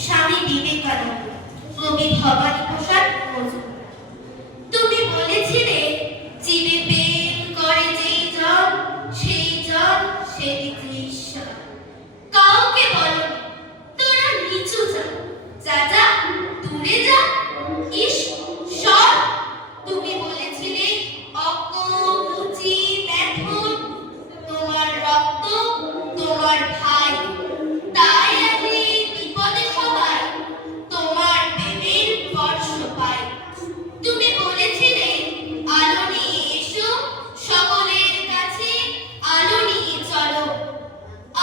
স্বামী বিবেকানন্দ, কবি ভবানী প্রসাদ মজুমদার তুমি বলেছিলে, জীবে প্রেম করে যেই জন, সেই জন সেদিকে ঈশ্বর। কাউকে বলো, তোরা নিচু যা যা যা, দূরে যা, ইস, সর। তুমি বলেছিলে অক মুচি তোমার রক্ত, তোমার ভাই।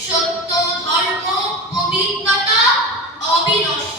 সত্য ধর্ম পবিত্রতা অবিনশ